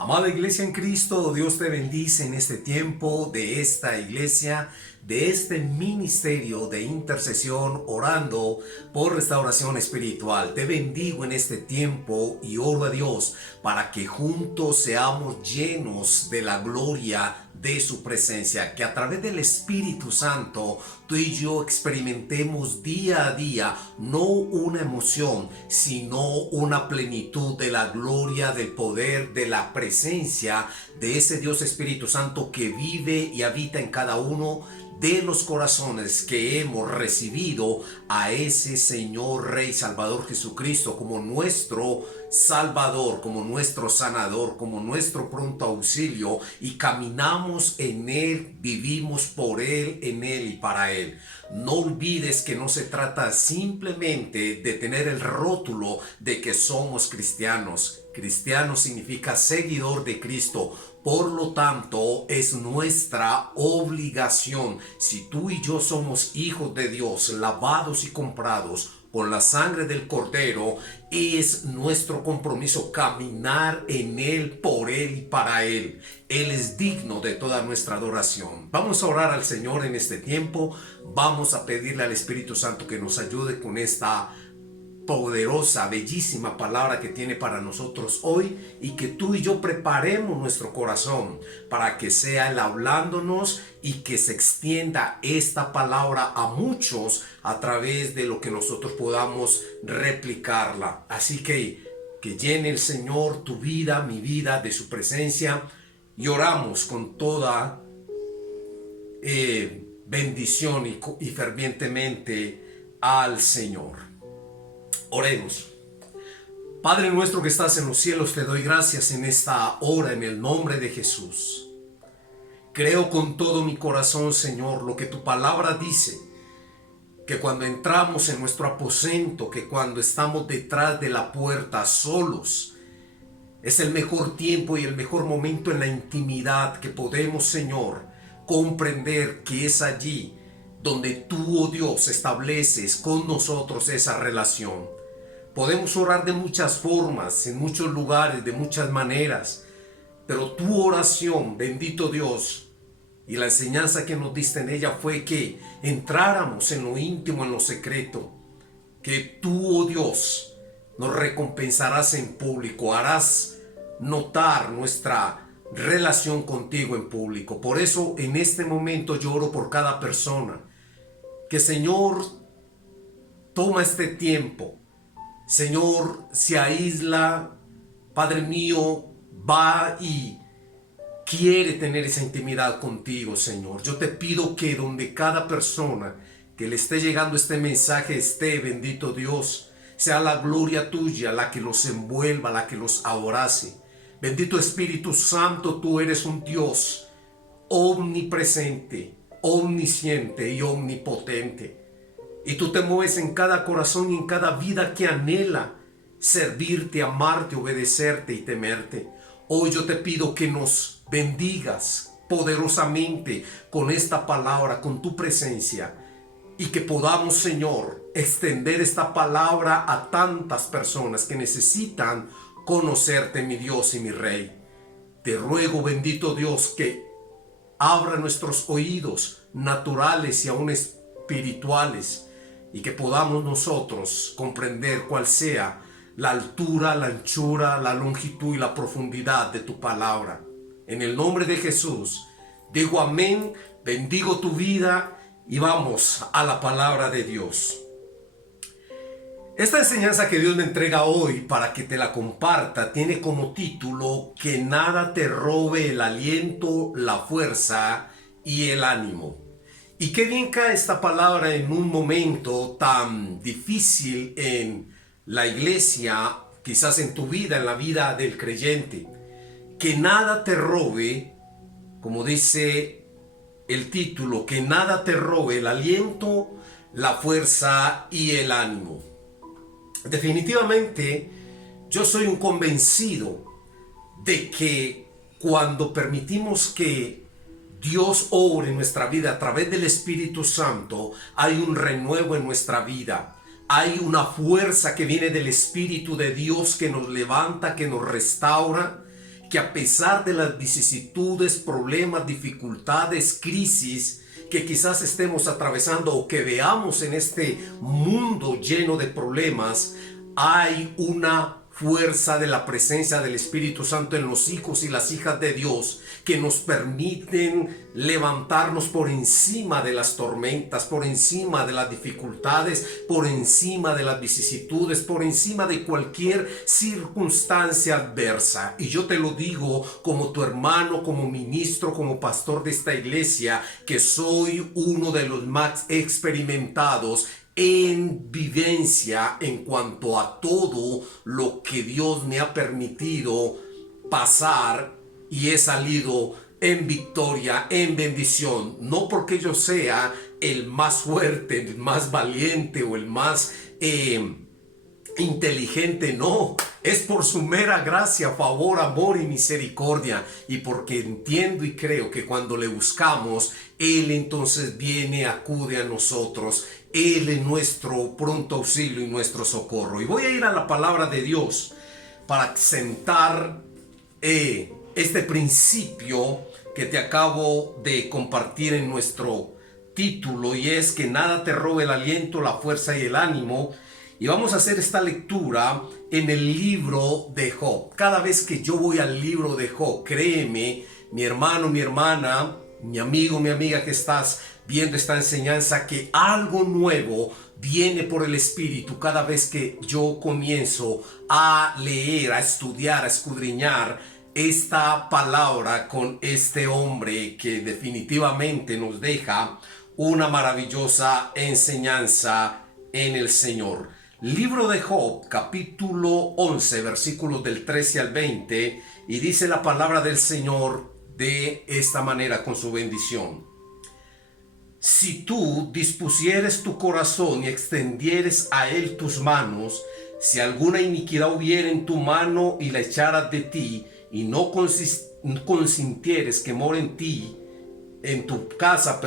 Amada iglesia en Cristo, Dios te bendice en este tiempo de esta iglesia, de este ministerio de intercesión, orando por restauración espiritual. Te bendigo en este tiempo y oro a Dios para que juntos seamos llenos de la gloria de su presencia, que a través del Espíritu Santo tú y yo experimentemos día a día no una emoción, sino una plenitud de la gloria, del poder, de la presencia de ese Dios Espíritu Santo que vive y habita en cada uno de los corazones que hemos recibido a ese Señor Rey Salvador Jesucristo como nuestro Salvador, como nuestro sanador, como nuestro pronto auxilio, y caminamos en Él, vivimos por Él, en Él y para Él. No olvides que no se trata simplemente de tener el rótulo de que somos cristianos. Cristiano significa seguidor de Cristo. Por lo tanto, es nuestra obligación, si tú y yo somos hijos de Dios, lavados y comprados por la sangre del Cordero, es nuestro compromiso caminar en Él, por Él y para Él. Él es digno de toda nuestra adoración. Vamos a orar al Señor en este tiempo. Vamos a pedirle al Espíritu Santo que nos ayude con esta poderosa, bellísima palabra que tiene para nosotros hoy, y que tú y yo preparemos nuestro corazón para que sea Él hablándonos y que se extienda esta palabra a muchos a través de lo que nosotros podamos replicarla. Así que llene el Señor tu vida, mi vida, de su presencia, y oramos con toda bendición y fervientemente al Señor. Oremos. Padre nuestro que estás en los cielos, te doy gracias en esta hora en el nombre de Jesús. Creo con todo mi corazón, Señor, lo que tu palabra dice, que cuando entramos en nuestro aposento, que cuando estamos detrás de la puerta solos, es el mejor tiempo y el mejor momento en la intimidad que podemos, Señor, comprender que es allí donde tú, oh Dios, estableces con nosotros esa relación. Podemos orar de muchas formas, en muchos lugares, de muchas maneras, pero tu oración, bendito Dios, y la enseñanza que nos diste en ella fue que entráramos en lo íntimo, en lo secreto, que tú, oh Dios, nos recompensarás en público, harás notar nuestra relación contigo en público. Por eso en este momento yo oro por cada persona, que Señor toma este tiempo, Señor, se aísla, Padre mío, va y quiere tener esa intimidad contigo, Señor. Yo te pido que donde cada persona que le esté llegando este mensaje esté, bendito Dios, sea la gloria tuya la que los envuelva, la que los abrace. Bendito Espíritu Santo, tú eres un Dios omnipresente, omnisciente y omnipotente. Y tú te mueves en cada corazón y en cada vida que anhela servirte, amarte, obedecerte y temerte. Hoy yo te pido que nos bendigas poderosamente con esta palabra, con tu presencia, y que podamos, Señor, extender esta palabra a tantas personas que necesitan conocerte, mi Dios y mi Rey. Te ruego, bendito Dios, que abra nuestros oídos naturales y aún espirituales, y que podamos nosotros comprender cuál sea la altura, la anchura, la longitud y la profundidad de tu palabra. En el nombre de Jesús digo amén, bendigo tu vida y vamos a la palabra de Dios. Esta enseñanza que Dios me entrega hoy para que te la comparta tiene como título: que nada te robe el aliento, la fuerza y el ánimo. Y qué bien cae esta palabra en un momento tan difícil en la iglesia, quizás en tu vida, en la vida del creyente. Que nada te robe, como dice el título, que nada te robe el aliento, la fuerza y el ánimo. Definitivamente, yo soy un convencido de que cuando permitimos que Dios obre en nuestra vida a través del Espíritu Santo, hay un renuevo en nuestra vida. Hay una fuerza que viene del Espíritu de Dios que nos levanta, que nos restaura, que a pesar de las vicisitudes, problemas, dificultades, crisis que quizás estemos atravesando o que veamos en este mundo lleno de problemas, hay una fuerza de la presencia del Espíritu Santo en los hijos y las hijas de Dios que nos permiten levantarnos por encima de las tormentas, por encima de las dificultades, por encima de las vicisitudes, por encima de cualquier circunstancia adversa. Y yo te lo digo como tu hermano, como ministro, como pastor de esta iglesia, que soy uno de los más experimentados en vivencia en cuanto a todo lo que Dios me ha permitido pasar, y he salido en victoria, en bendición, no porque yo sea el más fuerte, el más valiente o el más inteligente, no, es por su mera gracia, favor, amor y misericordia, y porque entiendo y creo que cuando le buscamos, Él entonces viene, acude a nosotros. Él es nuestro pronto auxilio y nuestro socorro. Y voy a ir a la palabra de Dios para sentar este principio que te acabo de compartir en nuestro título, y es que nada te robe el aliento, la fuerza y el ánimo. Y vamos a hacer esta lectura en el libro de Job. Cada vez que yo voy al libro de Job, créeme, mi hermano, mi hermana, mi amigo, mi amiga que estás viendo esta enseñanza, que algo nuevo viene por el Espíritu cada vez que yo comienzo a leer, a estudiar, a escudriñar esta palabra con este hombre que definitivamente nos deja una maravillosa enseñanza en el Señor. Libro de Job, capítulo 11, versículos del 13 al 20, y dice la palabra del Señor de esta manera con su bendición. Si tú dispusieres tu corazón y extendieres a él tus manos, si alguna iniquidad hubiera en tu mano y la echaras de ti, y no consintieres que more en ti, en tu casa,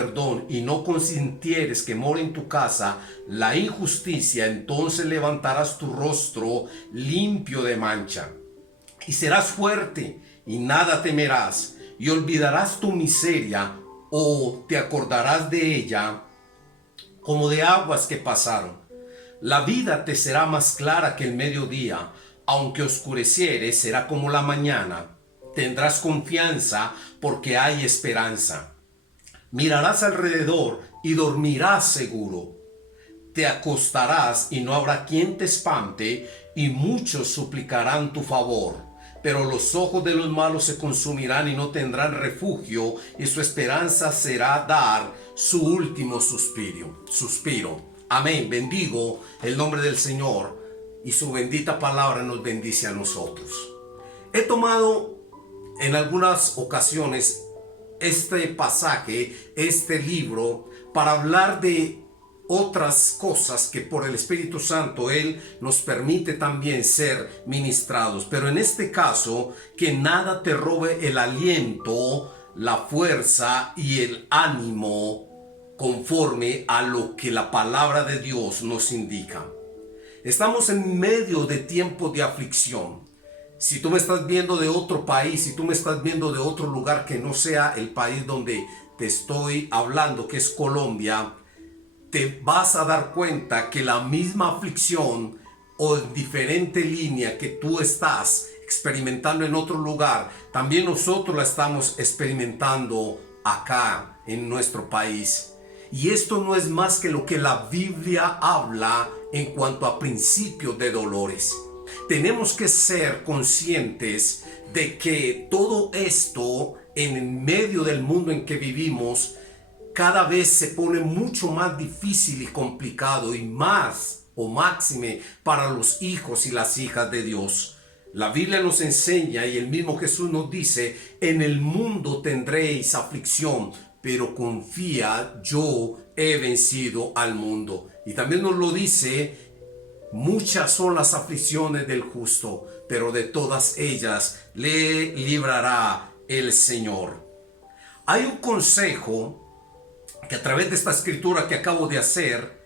y no consintieres que more en tu casa la injusticia, entonces levantarás tu rostro limpio de mancha, y serás fuerte, y nada temerás, y olvidarás tu miseria, o te acordarás de ella como de aguas que pasaron. La vida te será más clara que el mediodía, aunque oscureciere, será como la mañana. Tendrás confianza porque hay esperanza. Mirarás alrededor y dormirás seguro. Te acostarás y no habrá quien te espante, y muchos suplicarán tu favor. Pero los ojos de los malos se consumirán y no tendrán refugio, y su esperanza será dar su último suspiro. Amén. Bendigo el nombre del Señor, y su bendita palabra nos bendice a nosotros. He tomado en algunas ocasiones este pasaje, este libro, para hablar de otras cosas que por el Espíritu Santo Él nos permite también ser ministrados. Pero en este caso, que nada te robe el aliento, la fuerza y el ánimo conforme a lo que la palabra de Dios nos indica. Estamos en medio de tiempos de aflicción. Si tú me estás viendo de otro país, si tú me estás viendo de otro lugar que no sea el país donde te estoy hablando, que es Colombia, te vas a dar cuenta que la misma aflicción o diferente línea que tú estás experimentando en otro lugar, también nosotros la estamos experimentando acá en nuestro país. Y esto no es más que lo que la Biblia habla en cuanto a principios de dolores. Tenemos que ser conscientes de que todo esto en medio del mundo en que vivimos cada vez se pone mucho más difícil y complicado, y más o máxime para los hijos y las hijas de Dios. La Biblia nos enseña, y el mismo Jesús nos dice: en el mundo tendréis aflicción, pero confía, yo he vencido al mundo. Y también nos lo dice: muchas son las aflicciones del justo, pero de todas ellas le librará el Señor. Hay un consejo que a través de esta escritura que acabo de hacer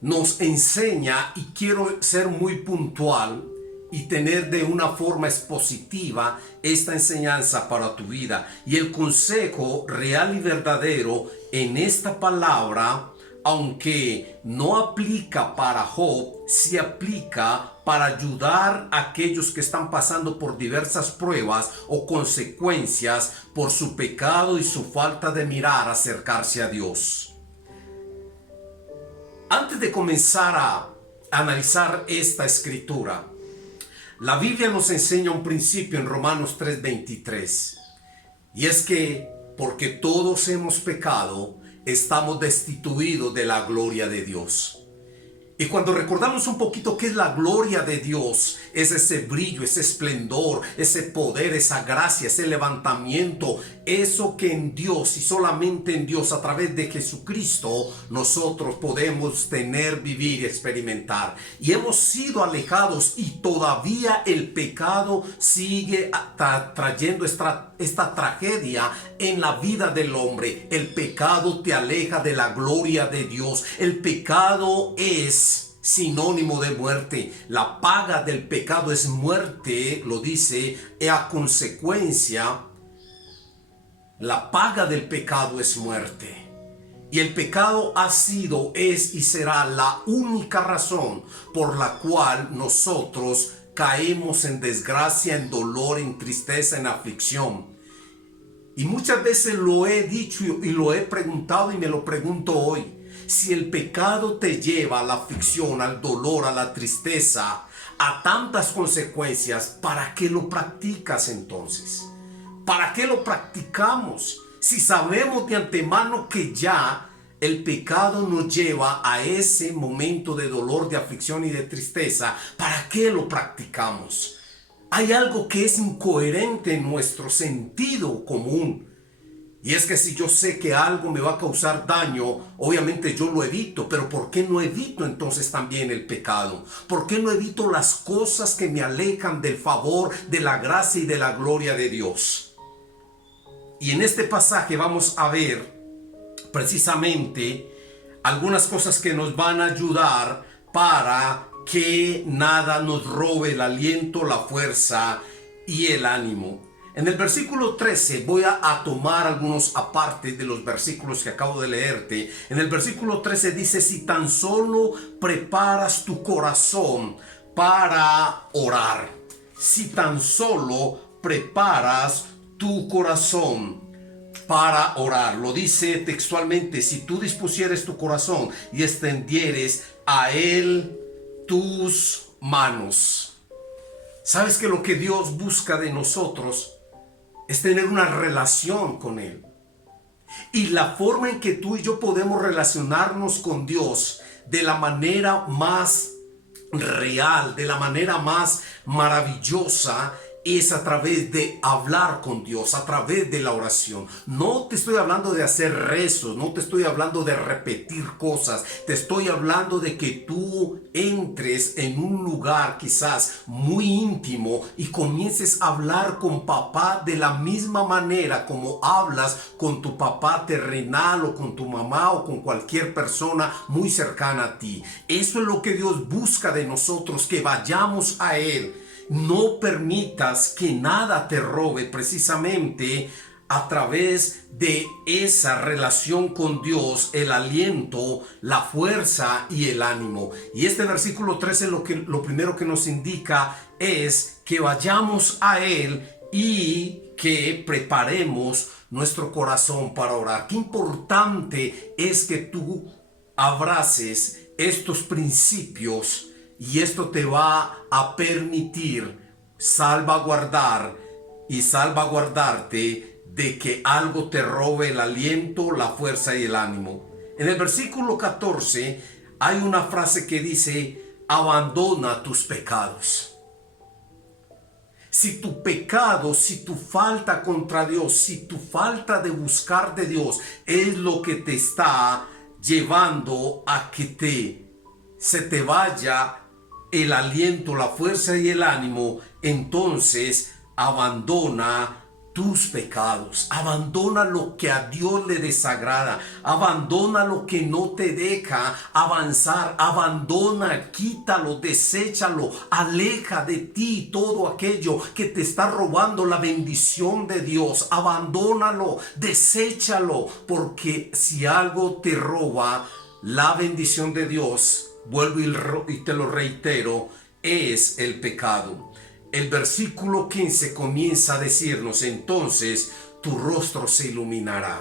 nos enseña, y quiero ser muy puntual y tener de una forma expositiva esta enseñanza para tu vida. Y el consejo real y verdadero en esta palabra, aunque no aplica para Job, sí aplica para ayudar a aquellos que están pasando por diversas pruebas o consecuencias por su pecado y su falta de mirar acercarse a Dios. Antes de comenzar a analizar esta escritura, la Biblia nos enseña un principio en Romanos 3:23, y es que porque todos hemos pecado, estamos destituidos de la gloria de Dios. Y cuando recordamos un poquito qué es la gloria de Dios, es ese brillo, ese esplendor, ese poder, esa gracia, ese levantamiento, eso que en Dios y solamente en Dios, a través de Jesucristo, nosotros podemos tener, vivir y experimentar. Y hemos sido alejados y todavía el pecado sigue trayendo esta tragedia en la vida del hombre. El pecado te aleja de la gloria de Dios. El pecado es sinónimo de muerte. La paga del pecado es muerte, lo dice, y a consecuencia, la paga del pecado es muerte. Y el pecado ha sido, es y será la única razón por la cual nosotros caemos en desgracia, en dolor, en tristeza, en aflicción. Y muchas veces lo he dicho y lo he preguntado y me lo pregunto hoy. Si el pecado te lleva a la aflicción, al dolor, a la tristeza, a tantas consecuencias, ¿para qué lo practicas entonces? ¿Para qué lo practicamos? Si sabemos de antemano que ya el pecado nos lleva a ese momento de dolor, de aflicción y de tristeza, ¿para qué lo practicamos? Hay algo que es incoherente en nuestro sentido común. Y es que si yo sé que algo me va a causar daño, obviamente yo lo evito. Pero ¿por qué no evito entonces también el pecado? ¿Por qué no evito las cosas que me alejan del favor, de la gracia y de la gloria de Dios? Y en este pasaje vamos a ver precisamente algunas cosas que nos van a ayudar para que nada nos robe el aliento, la fuerza y el ánimo. En el versículo 13 voy a tomar algunos apartes de los versículos que acabo de leerte. En el versículo 13 dice: si tan solo preparas tu corazón para orar. Si tan solo preparas tu corazón para orar. Lo dice textualmente: si tú dispusieres tu corazón y extendieres a él tus manos. ¿Sabes que lo que Dios busca de nosotros es tener una relación con Él? Y la forma en que tú y yo podemos relacionarnos con Dios de la manera más real, de la manera más maravillosa, es a través de hablar con Dios, a través de la oración. No te estoy hablando de hacer rezos, no te estoy hablando de repetir cosas, te estoy hablando de que tú entres en un lugar quizás muy íntimo y comiences a hablar con papá de la misma manera como hablas con tu papá terrenal o con tu mamá o con cualquier persona muy cercana a ti. Eso es lo que Dios busca de nosotros, que vayamos a Él. No permitas que nada te robe precisamente a través de esa relación con Dios, el aliento, la fuerza y el ánimo. Y este versículo 13 lo primero que nos indica es que vayamos a Él y que preparemos nuestro corazón para orar. Qué importante es que tú abraces estos principios. Y esto te va a permitir salvaguardar y salvaguardarte de que algo te robe el aliento, la fuerza y el ánimo. En el versículo 14 hay una frase que dice: abandona tus pecados. Si tu pecado, si tu falta contra Dios, si tu falta de buscar de Dios es lo que te está llevando a que se te vaya el aliento, la fuerza y el ánimo, entonces abandona tus pecados, abandona lo que a Dios le desagrada, abandona lo que no te deja avanzar, abandona, quítalo, deséchalo, aleja de ti todo aquello que te está robando la bendición de Dios, abandónalo, deséchalo, porque si algo te roba la bendición de Dios, vuelvo y te lo reitero, es el pecado. El versículo 15 comienza a decirnos: entonces tu rostro se iluminará.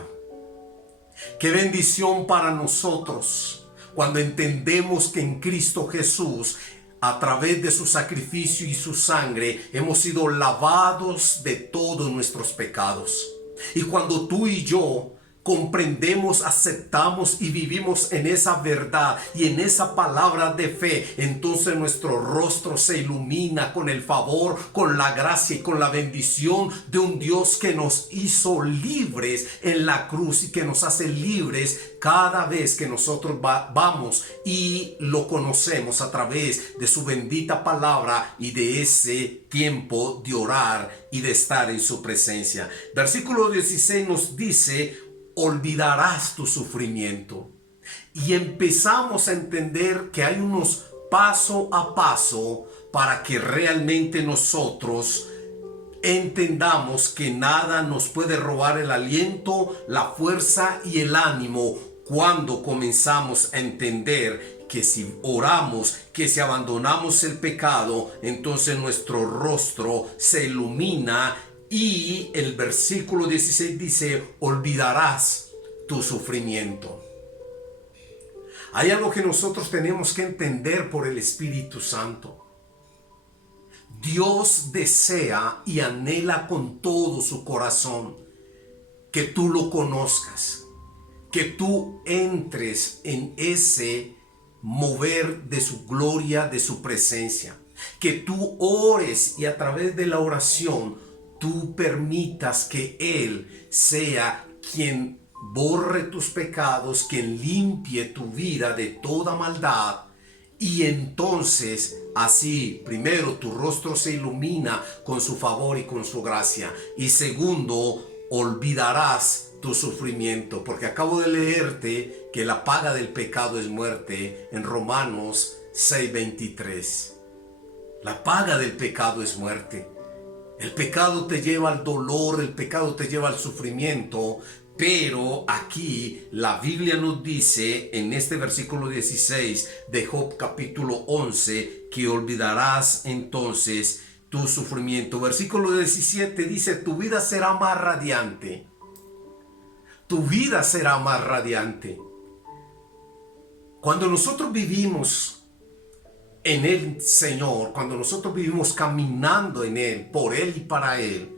Qué bendición para nosotros cuando entendemos que en Cristo Jesús, a través de su sacrificio y su sangre, hemos sido lavados de todos nuestros pecados. Y cuando tú y yo comprendemos, aceptamos y vivimos en esa verdad y en esa palabra de fe, entonces nuestro rostro se ilumina con el favor, con la gracia y con la bendición de un Dios que nos hizo libres en la cruz y que nos hace libres cada vez que nosotros vamos y lo conocemos a través de su bendita palabra y de ese tiempo de orar y de estar en su presencia. Versículo 16 nos dice: olvidarás tu sufrimiento. Y empezamos a entender que hay unos paso a paso para que realmente nosotros entendamos que nada nos puede robar el aliento, la fuerza y el ánimo cuando comenzamos a entender que si oramos, que si abandonamos el pecado, entonces nuestro rostro se ilumina. Y el versículo 16 dice: olvidarás tu sufrimiento. Hay algo que nosotros tenemos que entender por el Espíritu Santo. Dios desea y anhela con todo su corazón que tú lo conozcas, que tú entres en ese mover de su gloria, de su presencia, que tú ores y a través de la oración tú permitas que Él sea quien borre tus pecados, quien limpie tu vida de toda maldad. Y entonces así, primero, tu rostro se ilumina con su favor y con su gracia. Y segundo, olvidarás tu sufrimiento, porque acabo de leerte que la paga del pecado es muerte en Romanos 6:23. La paga del pecado es muerte. El pecado te lleva al dolor, el pecado te lleva al sufrimiento, pero aquí la Biblia nos dice en este versículo 16 de Job capítulo 11 que olvidarás entonces tu sufrimiento. Versículo 17 dice: tu vida será más radiante. Tu vida será más radiante. Cuando nosotros vivimos en el Señor, cuando nosotros vivimos caminando en Él, por Él y para Él,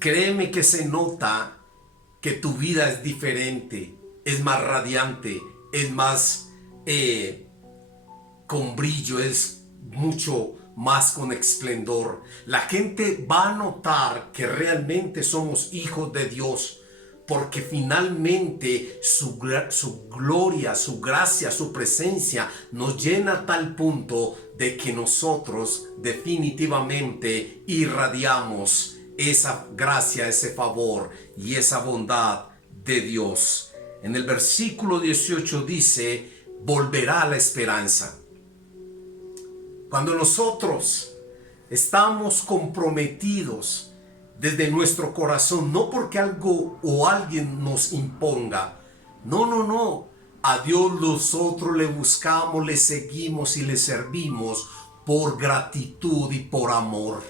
créeme que se nota que tu vida es diferente, es más radiante, es más con brillo, es mucho más con esplendor. La gente va a notar que realmente somos hijos de Dios, porque finalmente su gloria, su gracia, su presencia nos llena a tal punto de que nosotros definitivamente irradiamos esa gracia, ese favor y esa bondad de Dios. En el versículo 18 dice: volverá la esperanza. Cuando nosotros estamos comprometidos desde nuestro corazón, no porque algo o alguien nos imponga, no, a Dios nosotros le buscamos, le seguimos y le servimos por gratitud y por amor.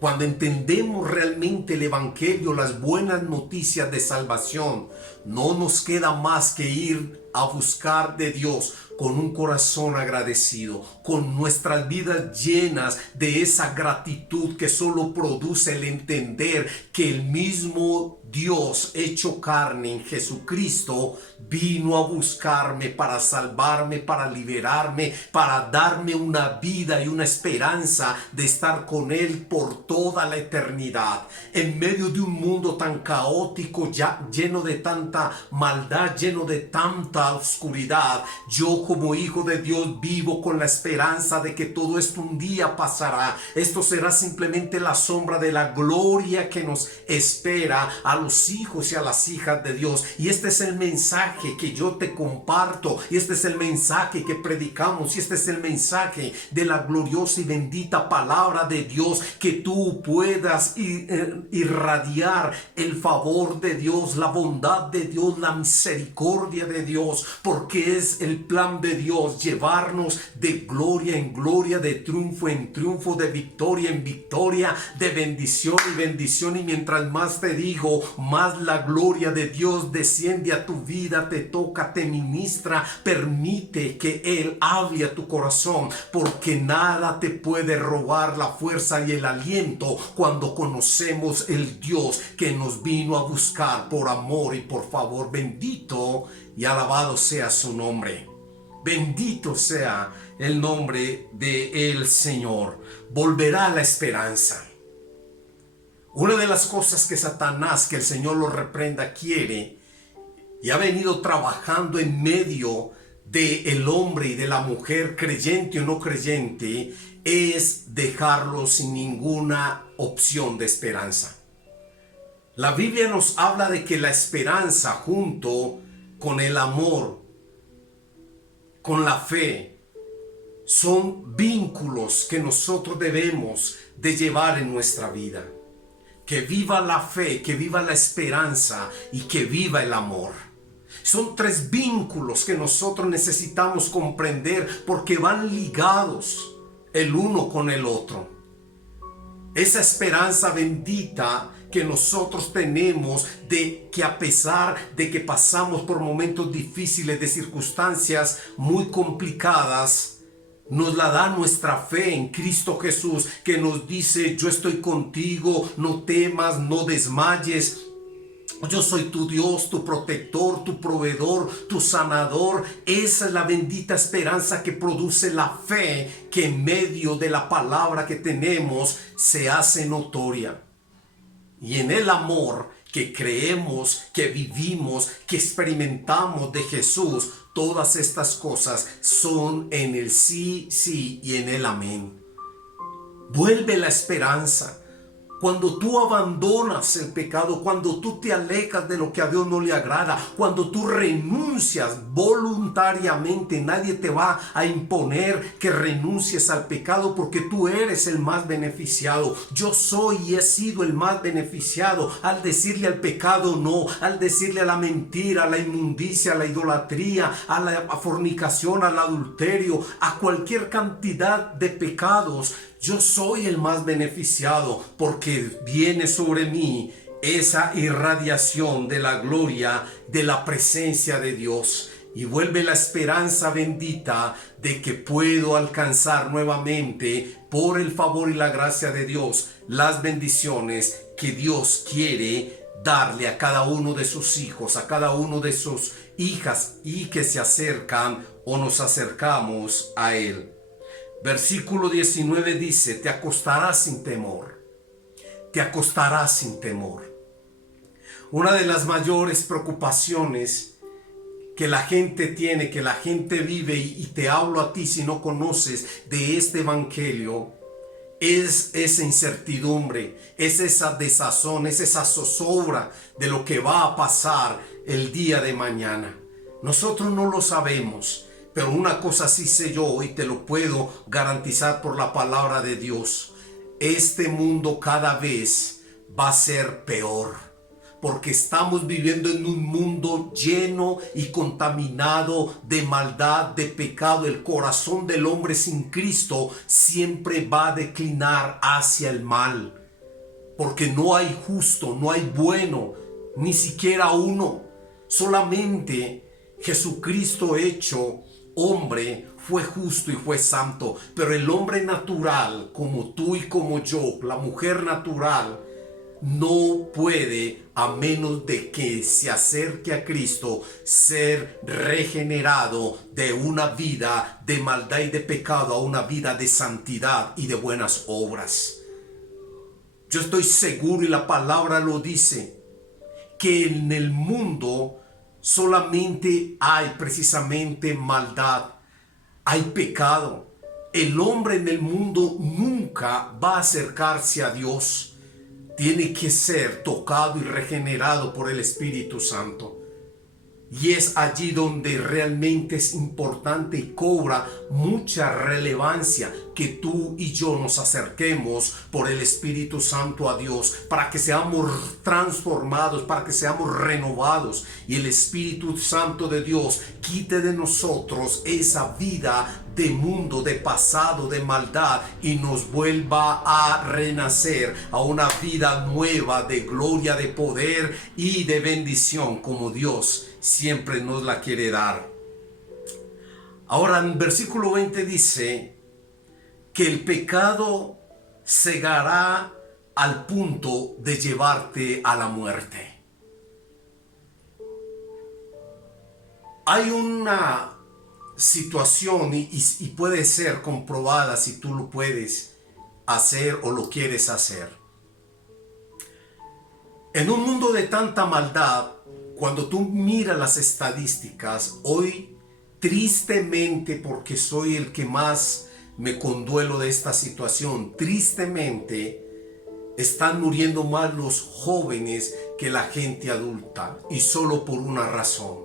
Cuando entendemos realmente el evangelio, las buenas noticias de salvación, no nos queda más que ir a buscar de Dios con un corazón agradecido, con nuestras vidas llenas de esa gratitud que solo produce el entender que el mismo Dios hecho carne en Jesucristo vino a buscarme para salvarme, para liberarme, para darme una vida y una esperanza de estar con Él por toda la eternidad. En medio de un mundo tan caótico, ya lleno de tanta maldad, lleno de tanta oscuridad, yo como hijo de Dios vivo con la esperanza de que todo esto un día pasará. Esto será simplemente la sombra de la gloria que nos espera a los hijos y a las hijas de Dios. Y este es el mensaje que yo te comparto, y este es el mensaje que predicamos, y este es el mensaje de la gloriosa y bendita palabra de Dios, que tú puedas irradiar el favor de Dios, la bondad de Dios, la misericordia de Dios, porque es el plan de Dios llevarnos de gloria en gloria, de triunfo en triunfo, de victoria en victoria, de bendición y bendición. Y mientras más te digo, más la gloria de Dios desciende a tu vida, te toca, te ministra. Permite que Él hable a tu corazón, porque nada te puede robar la fuerza y el aliento cuando conocemos el Dios que nos vino a buscar por amor y por favor. Bendito y alabado sea su nombre. Bendito sea el nombre del Señor. Volverá la esperanza. Una de las cosas que Satanás, que el Señor lo reprenda, quiere y ha venido trabajando en medio del hombre y de la mujer, creyente o no creyente, es dejarlo sin ninguna opción de esperanza. La Biblia nos habla de que la esperanza, junto con el amor, con la fe, son vínculos que nosotros debemos de llevar en nuestra vida. Que viva la fe, que viva la esperanza y que viva el amor. Son tres vínculos que nosotros necesitamos comprender, porque van ligados el uno con el otro. Esa esperanza bendita que nosotros tenemos, de que a pesar de que pasamos por momentos difíciles, de circunstancias muy complicadas, nos la da nuestra fe en Cristo Jesús, que nos dice: yo estoy contigo, no temas, no desmayes. Yo soy tu Dios, tu protector, tu proveedor, tu sanador. Esa es la bendita esperanza que produce la fe, que en medio de la palabra que tenemos se hace notoria. Y en el amor que creemos, que vivimos, que experimentamos de Jesús, todas estas cosas son en el sí, sí y en el amén. Vuelve la esperanza. Cuando tú abandonas el pecado, cuando tú te alejas de lo que a Dios no le agrada, cuando tú renuncias voluntariamente, nadie te va a imponer que renuncies al pecado, porque tú eres el más beneficiado. Yo soy y he sido el más beneficiado al decirle al pecado no, al decirle a la mentira, a la inmundicia, a la idolatría, a la fornicación, al adulterio, a cualquier cantidad de pecados. Yo soy el más beneficiado, porque viene sobre mí esa irradiación de la gloria, de la presencia de Dios. Y vuelve la esperanza bendita de que puedo alcanzar nuevamente, por el favor y la gracia de Dios, las bendiciones que Dios quiere darle a cada uno de sus hijos, a cada uno de sus hijas, y que se acercan o nos acercamos a Él. Versículo 19 dice: te acostarás sin temor. Te acostarás sin temor. Una de las mayores preocupaciones que la gente tiene, que la gente vive, y te hablo a ti si no conoces de este evangelio, es esa incertidumbre, es esa desazón, es esa zozobra de lo que va a pasar el día de mañana. Nosotros no lo sabemos. Pero una cosa sí sé yo, y te lo puedo garantizar por la palabra de Dios: este mundo cada vez va a ser peor, porque estamos viviendo en un mundo lleno y contaminado de maldad, de pecado. El corazón del hombre sin Cristo siempre va a declinar hacia el mal, porque no hay justo, no hay bueno, ni siquiera uno. Solamente Jesucristo hecho hombre fue justo y fue santo, pero el hombre natural, como tú y como yo, la mujer natural, no puede, a menos de que se acerque a Cristo, ser regenerado de una vida de maldad y de pecado a una vida de santidad y de buenas obras. Yo estoy seguro, y la palabra lo dice, que en el mundo solamente hay precisamente maldad, hay pecado. El hombre en el mundo nunca va a acercarse a Dios. Tiene que ser tocado y regenerado por el Espíritu Santo. Y es allí donde realmente es importante y cobra mucha relevancia que tú y yo nos acerquemos por el Espíritu Santo a Dios, para que seamos transformados, para que seamos renovados, y el Espíritu Santo de Dios quite de nosotros esa vida de mundo, de pasado, de maldad, y nos vuelva a renacer a una vida nueva de gloria, de poder y de bendición, como Dios siempre nos la quiere dar. Ahora en versículo 20 dice que el pecado cegará al punto de llevarte a la muerte. Hay una situación y puede ser comprobada si tú lo puedes hacer o lo quieres hacer. En un mundo de tanta maldad, cuando tú miras las estadísticas, hoy tristemente, porque soy el que más me conduelo de esta situación, tristemente están muriendo más los jóvenes que la gente adulta, y solo por una razón: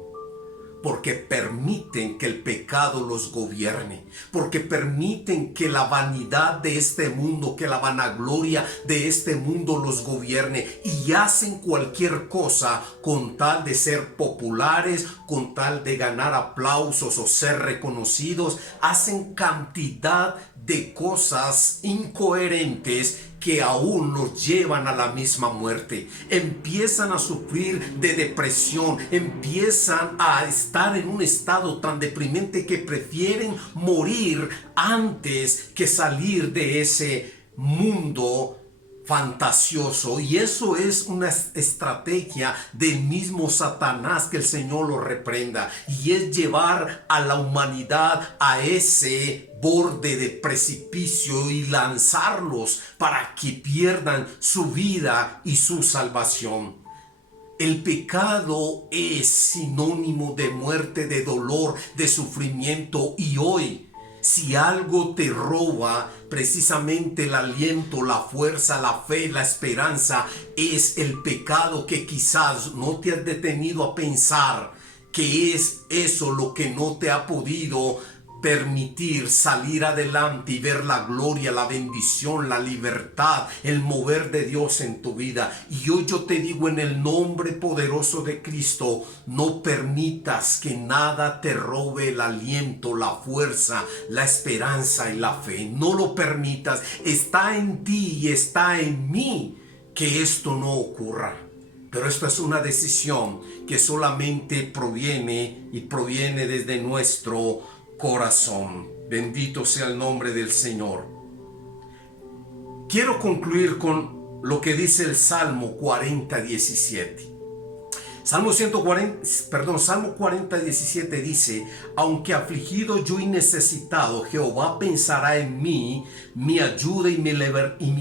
porque permiten que el pecado los gobierne, porque permiten que la vanidad de este mundo, que la vanagloria de este mundo los gobierne, y hacen cualquier cosa con tal de ser populares, con tal de ganar aplausos o ser reconocidos. Hacen cantidad de cosas incoherentes que aún los llevan a la misma muerte. Empiezan a sufrir de depresión, empiezan a estar en un estado tan deprimente que prefieren morir antes que salir de ese mundo fantasioso. Y eso es una estrategia del mismo Satanás, que el Señor lo reprenda, y es llevar a la humanidad a ese borde de precipicio y lanzarlos para que pierdan su vida y su salvación. El pecado es sinónimo de muerte, de dolor, de sufrimiento, y hoy, si algo te roba precisamente el aliento, la fuerza, la fe, la esperanza, es el pecado, que quizás no te has detenido a pensar que es eso lo que no te ha podido permitir salir adelante y ver la gloria, la bendición, la libertad, el mover de Dios en tu vida. Y hoy yo te digo, en el nombre poderoso de Cristo, no permitas que nada te robe el aliento, la fuerza, la esperanza y la fe. No lo permitas. Está en ti y está en mí que esto no ocurra. Pero esto es una decisión que solamente proviene desde nuestro corazón. Bendito sea el nombre del Señor. Quiero concluir con lo que dice el Salmo 40:17. Salmo 40:17 dice: aunque afligido yo y necesitado, Jehová pensará en mí, mi ayuda y mi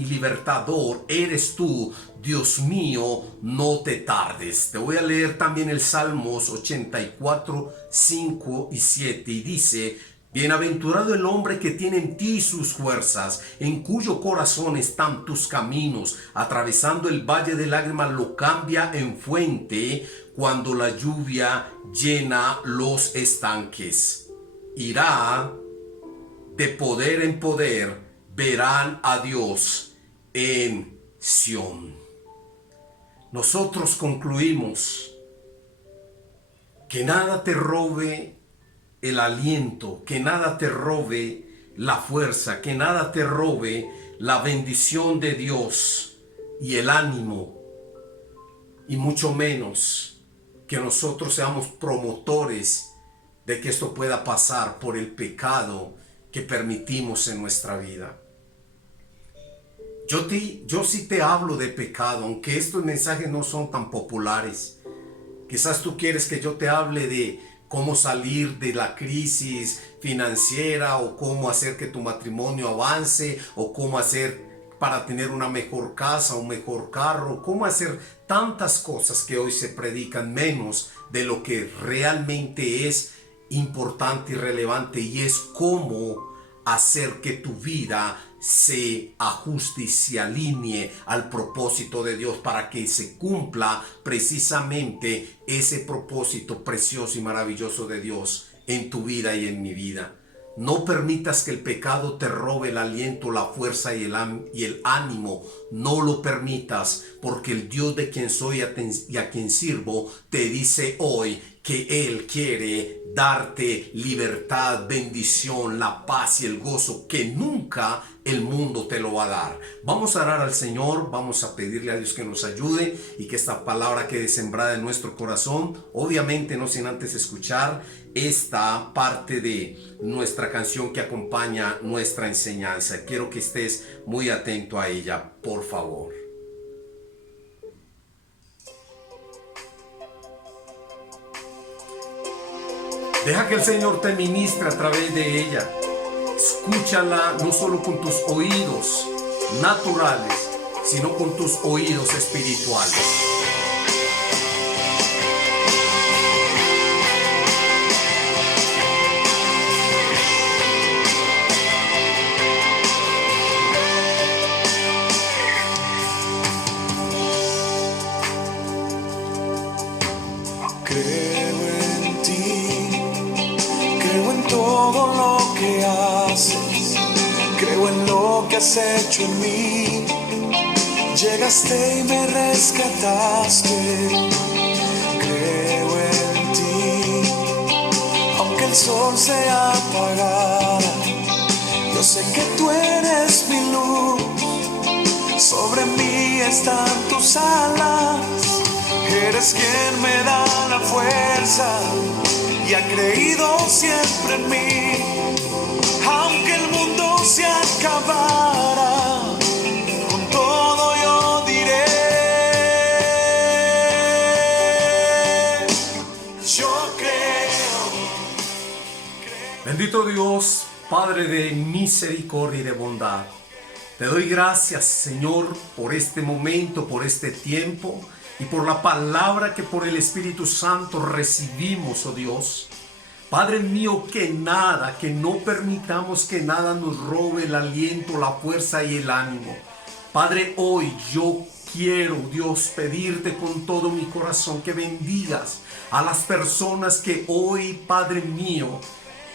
libertador eres tú, Dios mío, no te tardes. Te voy a leer también el Salmos 84:5 y 7, y dice: bienaventurado el hombre que tiene en ti sus fuerzas, en cuyo corazón están tus caminos. Atravesando el valle de lágrimas lo cambia en fuente, cuando la lluvia llena los estanques. Irá de poder en poder, verán a Dios en Sión. Nosotros concluimos: que nada te robe el aliento, que nada te robe la fuerza, que nada te robe la bendición de Dios y el ánimo, y mucho menos que nosotros seamos promotores de que esto pueda pasar por el pecado que permitimos en nuestra vida. Yo sí te hablo de pecado, aunque estos mensajes no son tan populares. Quizás tú quieres que yo te hable de cómo salir de la crisis financiera, o cómo hacer que tu matrimonio avance, o cómo hacer para tener una mejor casa, un mejor carro, cómo hacer tantas cosas que hoy se predican, menos de lo que realmente es importante y relevante, y es cómo hacer que tu vida se ajuste y se alinee al propósito de Dios, para que se cumpla precisamente ese propósito precioso y maravilloso de Dios en tu vida y en mi vida. No permitas que el pecado te robe el aliento, la fuerza y el ánimo. No lo permitas, porque el Dios de quien soy y a quien sirvo te dice hoy que Él quiere darte libertad, bendición, la paz y el gozo que nunca el mundo te lo va a dar. Vamos a orar al Señor, vamos a pedirle a Dios que nos ayude y que esta palabra quede sembrada en nuestro corazón. Obviamente no sin antes escuchar esta parte de nuestra canción que acompaña nuestra enseñanza. Quiero que estés muy atento a ella, por favor. Deja que el Señor te ministre a través de ella. Escúchala no solo con tus oídos naturales, sino con tus oídos espirituales. Creo en ti, creo en todo lo que haces, creo en lo que has hecho en mí. Llegaste y me rescataste. Creo en ti, aunque el sol se apagara, yo sé que tú eres mi luz. Sobre mí están tus alas. Eres quien me da la fuerza y ha creído siempre en mí. Aunque el mundo se acabara, con todo yo diré, yo creo. Bendito Dios, Padre de misericordia y de bondad. Te doy gracias, Señor, por este momento, por este tiempo, y por la palabra que por el Espíritu Santo recibimos, oh Dios. Padre mío, que no permitamos que nada nos robe el aliento, la fuerza y el ánimo. Padre, hoy yo quiero, Dios, pedirte con todo mi corazón que bendigas a las personas que hoy, Padre mío,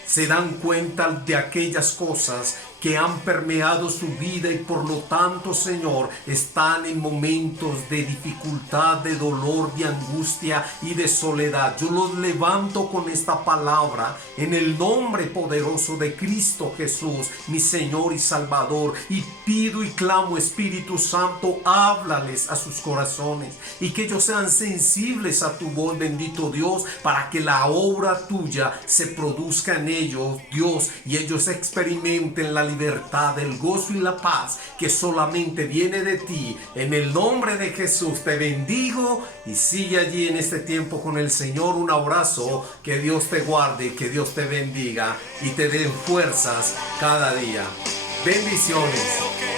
se dan cuenta de aquellas cosas que han permeado su vida y por lo tanto, Señor, están en momentos de dificultad, de dolor, de angustia y de soledad. Yo los levanto con esta palabra en el nombre poderoso de Cristo Jesús, mi Señor y Salvador, y pido y clamo, Espíritu Santo, háblales a sus corazones y que ellos sean sensibles a tu voz, bendito Dios, para que la obra tuya se produzca en ellos, Dios, y ellos experimenten la libertad, el gozo y la paz que solamente viene de ti. En el nombre de Jesús te bendigo y sigue allí en este tiempo con el Señor. Un abrazo, que Dios te guarde, que Dios te bendiga y te dé fuerzas cada día. Bendiciones.